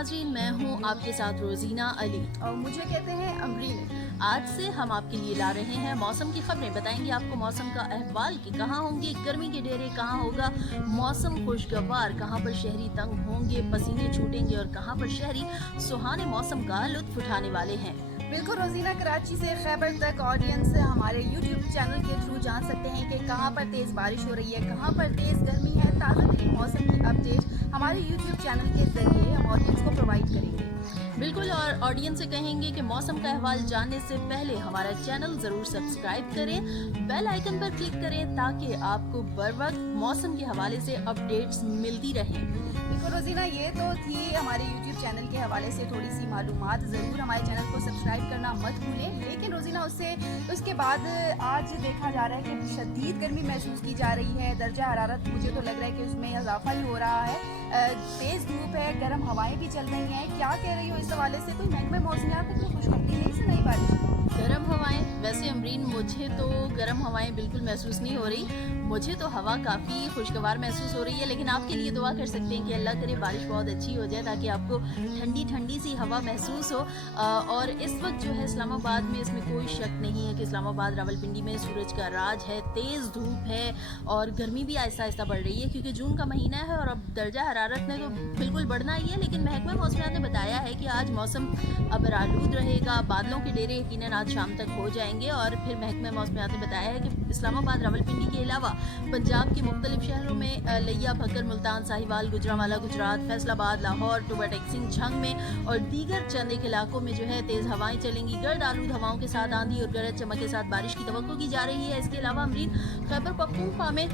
नाज़रीन, मैं हूँ आपके साथ रोज़ीना अली और मुझे कहते हैं अमरीन। आज से हम आपके लिए ला रहे हैं मौसम की खबरें। बताएंगे आपको मौसम का अहवाल कि कहाँ होंगे गर्मी के डेरे, कहाँ होगा मौसम खुशगवार, कहाँ पर शहरी तंग होंगे, पसीने छूटेंगे और कहाँ पर शहरी सुहाने मौसम का लुत्फ उठाने वाले हैं। बिल्कुल रोज़ीना, कराची से खैबर तक ऑडियंस हमारे यूट्यूब चैनल के थ्रू जान सकते हैं कि कहाँ पर तेज़ बारिश हो रही है, कहाँ पर तेज़ गर्मी है। ताज़ा तरीन मौसम की अपडेट हमारे यूट्यूब चैनल के ज़रिए हम ऑडियंस को प्रोवाइड करेंगे। बिल्कुल, और ऑडियंस से कहेंगे कि मौसम का अहवाल जानने से पहले हमारा चैनल ज़रूर सब्सक्राइब करें, बेल आइकन पर क्लिक करें ताकि आपको बर वक्त मौसम के हवाले से अपडेट्स मिलती रहें। बिल्कुल रोज़ीना, ये तो थी हमारे यूट्यूब चैनल के हवाले से थोड़ी सी मालूमात। ज़रूर हमारे चैनल को सब्सक्राइब करना मत भूलें। लेकिन रोज़ीना उसके बाद आज देखा जा रहा है कि शदीद गर्मी महसूस की जा रही है। दर्जा हरारत मुझे तो लग रहा है कि उसमें इजाफा ही हो रहा है। तेज़ धूप है, गर्म हवाएं भी चल रही हैं। क्या कह रही हो इस हवाले से? कोई महकमे मौसमियात को कोई खुशखबरी नहीं सुनाई बारिश? गर्म हवाएं, वैसे अमरीन मुझे तो गर्म हवाएं बिल्कुल महसूस नहीं हो रही। मुझे तो हवा काफ़ी खुशगवार महसूस हो रही है, लेकिन आपके लिए दुआ कर सकते हैं कि अल्लाह करे बारिश बहुत अच्छी हो जाए ताकि आपको ठंडी ठंडी सी हवा महसूस हो। और इस वक्त जो है इस्लामाबाद में, इसमें कोई शक नहीं है कि इस्लामाबाद रावलपिंडी में सूरज का राज है, तेज़ धूप है और गर्मी भी आहिस्ता आहिस्ता बढ़ रही है क्योंकि जून का महीना है और अब दर्जा हरारत ने तो बिल्कुल बढ़ना ही है। लेकिन महकमा मौसमियात ने बताया है कि आज मौसम अबरालूद रहेगा, बादलों के डेरे यकीनन आज शाम तक हो जाएंगे। और फिर महकमा मौसमियात ने बताया है कि इस्लामाबाद रावलपिंडी के अलावा पंजाब के मुख्तलिफ शहरों में लिया, भक्कर, मुल्तान, साहिवाल, गुजरांवाला, गुजरात, फैसलाबाद, लाहौर, टोबा टेक्सिंग, झंग में और दीगर चंद एक इलाकों में जो है तेज़ हवाएं चलेंगी। गर्द आलूद हवाओं के साथ आंधी और गरज चमक के साथ बारिश की तवक्को की जा रही है। इसके अलावा अमरीन, खैबर पख्तूनख्वा में,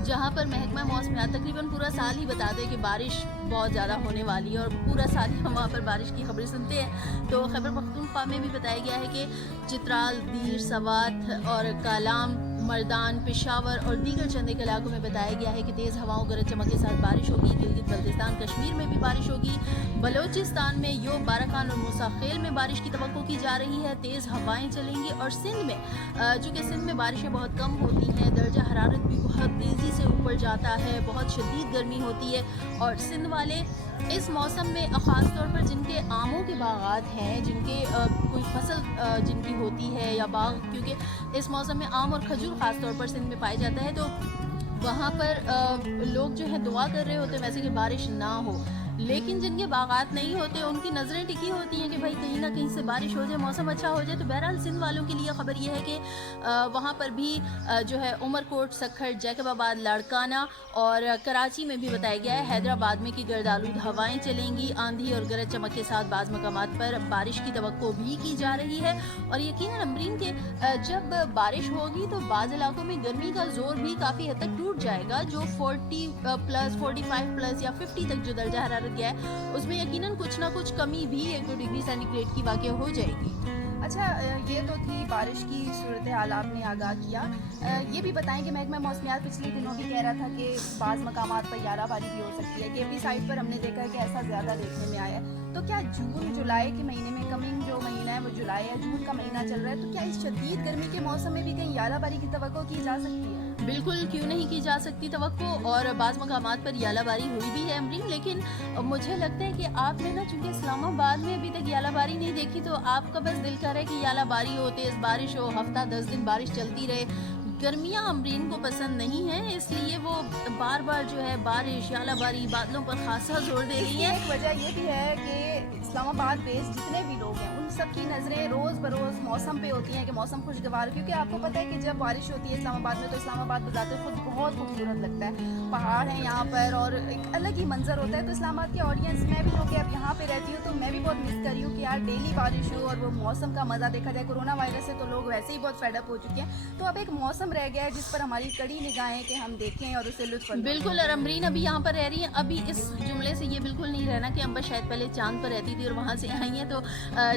जहाँ पर महकमा मौसमियात तकरीबन पूरा साल ही बताते हैं कि बारिश बहुत ज़्यादा होने वाली है और पूरा साल ही हम वहाँ पर बारिश की खबरें सुनते हैं, तो खैबर पख्तूनख्वा में भी बताया गया है कि चित्राल, दीर, सवात और कालाम, मर्दान, पेशावर और दीगर चंद एक इलाकों में बताया गया है कि तेज़ हवाओं, गरज चमक के साथ बारिश होगी। गिलगित बल्तिस्तान, कश्मीर में भी बारिश होगी। बलोचिस्तान में योब, बाराखान और मूसाखेल में बारिश की तवक्को की जा रही है। तेज़ हवाएं चलेंगी और सिंध में, चूँकि सिंध में बारिशें बहुत कम होती हैं, दर्जा हरारत भी बहुत तेज़ी से ऊपर जाता है, बहुत शदीद गर्मी होती है। और सिंध वाले इस मौसम में ख़ास तौर पर जिनके आमों के बागात हैं, जिनके कोई फसल जिनकी होती है या बाग, क्योंकि इस मौसम में आम और खजूर ख़ास तौर पर सिंध में पाया जाता है, तो वहाँ पर लोग जो है दुआ कर रहे होते हैं वैसे कि बारिश ना हो। लेकिन जिनके बागात नहीं होते उनकी नज़रें टिकी होती हैं कि भाई कहीं ना कहीं से बारिश हो जाए, मौसम अच्छा हो जाए। तो बहरहाल सिंध वालों के लिए ख़बर यह है कि वहाँ पर भी जो है उमरकोट, सखर, जैकबाबाद, लाड़काना और कराची में भी बताया गया है, हैदराबाद में कि गर्दालूद हवाएं चलेंगी, आंधी और गरज चमक के साथ बाज़ मकामात पर बारिश की तवक्को भी की जा रही है। और यकीनन अमरीन के जब बारिश होगी तो बाज़ इलाकों में गर्मी का जोर भी काफ़ी हद तक टूट जाएगा। जो 40+, 45+ या 50 तक जो दर्जा हरारत गया है उसमें यकीनन कुछ ना कुछ कमी भी 1-2 डिग्री सेंटीग्रेड की वाक़या हो जाएगी। अच्छा, ये तो थी बारिश की सूरत हाल आपने आगाह किया। ये भी बताएं कि महकमा मौसमियात पिछले दिनों भी कह रहा था कि बाज़ मकामात पर याराबारी भी हो सकती है। केपी साइड पर हमने देखा है कि ऐसा ज़्यादा देखने में आया है। तो क्या जून जुलाई के महीने में, कमिंग जो महीना है वो जुलाई है, जून का महीना चल रहा है, तो क्या इस शदीद गर्मी के मौसम में भी कहीं याराबारी की तवक्को की जा सकती है? बिल्कुल, क्यों नहीं की जा सकती तवक्को, और बाज़ मकामात पर यालाबारी हुई भी है अमरीन। लेकिन मुझे लगता है कि आपने ना, चूँकि इस्लामाबाद में अभी तक यालाबारी नहीं देखी, तो आपका बस दिल कर रहा है कि यालाबारी हो, तेज़ बारिश हो, हफ्ता 10 दिन बारिश चलती रहे। गर्मियाँ अमरीन को पसंद नहीं हैं, इसलिए वो बार बार जो है बारिश, यालाबारी, बादलों पर खासा जोर दे रही है। एक वजह ये भी है कि इस्लामाबाद बेस्ड जितने भी लोग हैं उन सब की नज़रें रोज़ बरोज़ मौसम पे होती हैं कि मौसम खुशगवार, क्योंकि आपको पता है कि जब बारिश होती है इस्लामाबाद में तो इस्लामाबाद बजाते खुद बहुत खूबसूरत लगता है। पहाड़ हैं यहाँ पर और एक अलग ही मंजर होता है। तो इस्लामाबाद की ऑडियंस, मैं भी क्योंकि अब यहाँ पे रहती हूँ तो मैं भी बहुत मिस कर रही हूँ कि यार डेली बारिश हो और वो मौसम का मज़ा देखा जाए। कोरोना वायरस से तो लोग वैसे ही बहुत फेडअप हो चुके हैं, तो अब एक मौसम रह गया है जिस पर हमारी कड़ी निगाहें कि हम देखें और उसे लुत्फ़ बिल्कुल। और अमरीन अभी यहाँ पर रह रही है, अभी इस जुमले से ये बिल्कुल नहीं रहना कि अम्बर शायद पहले चांद पर रहती थी और वहाँ से आई हैं। तो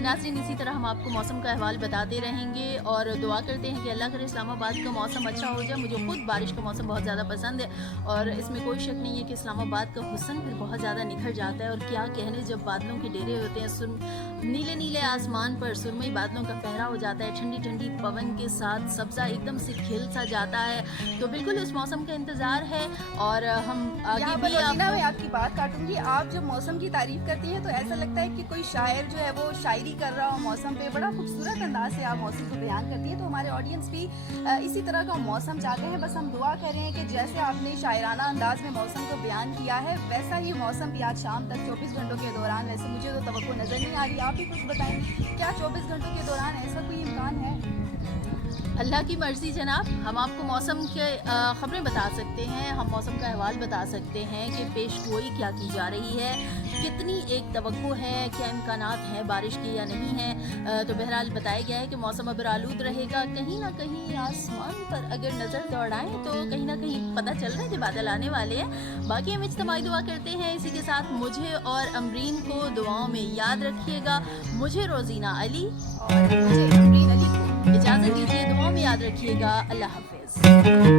नाज़रीन, इसी तरह हम आपको मौसम का अहवाल बताते रहेंगे और दुआ करते हैं कि अल्लाह करे इस्लामाबाद का मौसम अच्छा हो जाए। मुझे खुद बारिश का मौसम बहुत ज़्यादा पसंद है और इसमें कोई शक नहीं है कि इस्लामाबाद का हुस्न फिर बहुत ज़्यादा निखर जाता है। और क्या कहने, जब बादलों के डेरे होते हैं, नीले नीले आसमान पर सुरमई बादलों का पहरा हो जाता है, ठंडी ठंडी पवन के साथ सब्ज़ा एकदम से खिल सा जाता है। तो बिल्कुल उस मौसम का इंतज़ार है और हम आगे यहाँ भी पर रोजीना मैं आपको आपकी बात काटूंगी। आप जब मौसम की तारीफ करती हैं तो ऐसा लगता है कि कोई शायर जो है वो शायरी कर रहा हो मौसम पे। बड़ा खूबसूरत अंदाज से आप मौसम को बयान करती हैं। तो हमारे ऑडियंस भी इसी तरह का मौसम चाहते हैं। बस हम दुआ कर रहे हैं कि जैसे आपने शायराना अंदाज में मौसम को बयान किया है, वैसा ही मौसम भी आज शाम तक 24 घंटों के दौरान, वैसे मुझे तो तवक्को नज़र नहीं आ रही, आप भी कुछ बताएं, क्या 24 घंटों के दौरान ऐसा कोई इम्कान है? अल्लाह की मर्ज़ी जनाब। हम आपको मौसम के ख़बरें बता सकते हैं, हम मौसम का अहवाल बता सकते हैं कि पेशगोई क्या की जा रही है, कितनी एक तवक्को है, क्या इम्कानात हैं बारिश के या नहीं है। तो बहरहाल बताया गया है कि मौसम अबरालूद रहेगा। कहीं ना कहीं आसमान पर अगर नज़र दौड़ाएं तो कहीं ना कहीं पता चल रहा है कि बादल आने वाले हैं। बाकी हम इज्तिमाई दुआ करते हैं। इसी के साथ मुझे और अमरीन को दुआओं में याद रखिएगा। मुझे रोजीना अली और मुझे अमरीन अली को इजाज़त दीजिए, दुआओं में याद रखिएगा। अल्लाह हाफ़िज़।